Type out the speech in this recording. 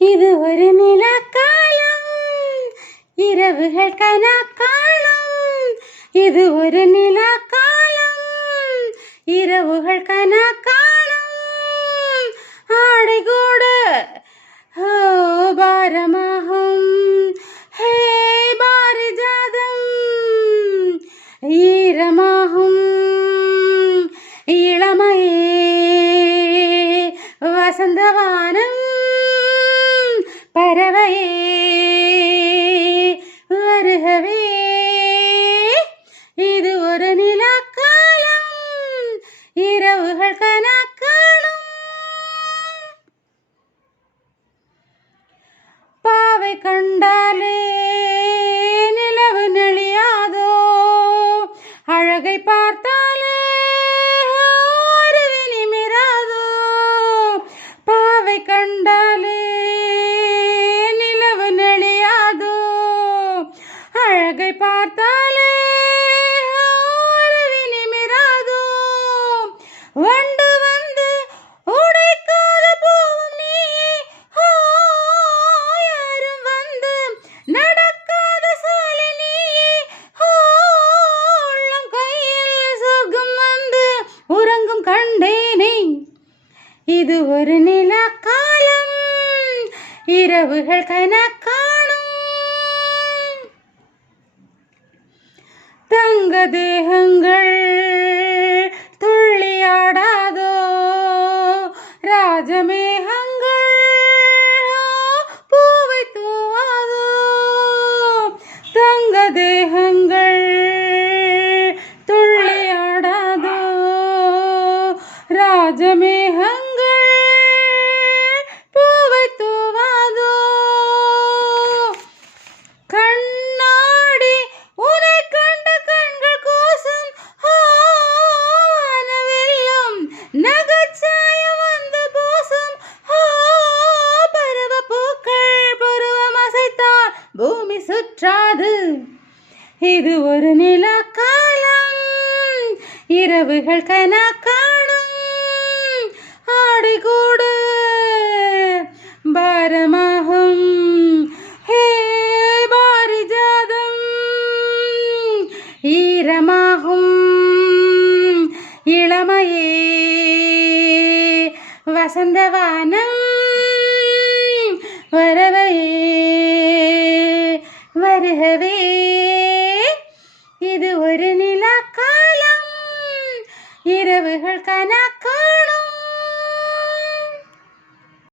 இது ஒரு நிலக்காலம், இரவுகள் கனக்காலம். இது ஒரு நிலக்காலம், இரவுகள் கனக்காலம். ஆடை கூட பாரமாகும். ஹே பாரிஜாதம் ஈரமாகும். இளமையே வசந்தவானம் பறவையே வருகவே. இது ஒரு நிலக்காலம், இரவுகள் கனக்காலம். பாவை கண்டாலே நிலவு நெளியாதோ, அழகை பார்த்தாலே அருவி நிமிராதோ. பாவை கண்டாலே நிலவு நெளியாதோ, அழகை பார்த்தாலே அருவி நிமிராதோ. வண்டு வந்து உடைக்காத பூவும் நீயே, யாரும் வந்து நடக்காத சாலை நீயே. உள்ளம் கையில் சொர்க்கம் வந்து உறங்கும் கண்டேனே. இது ஒரு நிலக்காலம், இரவுகள் கனக்காலம். தங்க தேகங்கள் துள்ளியாடாதோ, ராஜமேகங்கள் பூவை தூவாதோ. தங்க தேகங்கள் துள்ளியாடாதோ, ராஜமேகங்கள் பூவை தூவாதோ. கண்ணாடி உனை கண்ட கண்கள் கூசும், வானவெல்லும் நகைச்சாயம் வந்து பூசும். பருவ பூக்கள் பருவம் அசைத்தால் பூமி சுற்றாது. இது ஒரு நிலக்காலம், இரவுகள் கனக்காலம். ஆடை கூட பாரமாகும். ஹே பாரிஜாதம் ஈரமாகும். இளமையே வசந்தவானம் வரவையே வருகவே. இது ஒரு நிலக்காலம், இரவுகள் கனக்காலம்.